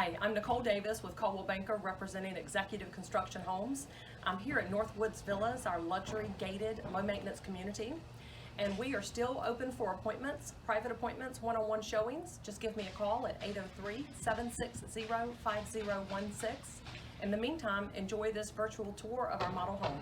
Hi, I'm Nicole Davis with Coldwell Banker representing Executive Construction Homes. I'm here at Northwoods Villas, our luxury gated low maintenance community. And we are still open for appointments, private appointments, one-on-one showings. Just give me a call at 803-760-5016. In the meantime, enjoy this virtual tour of our model home.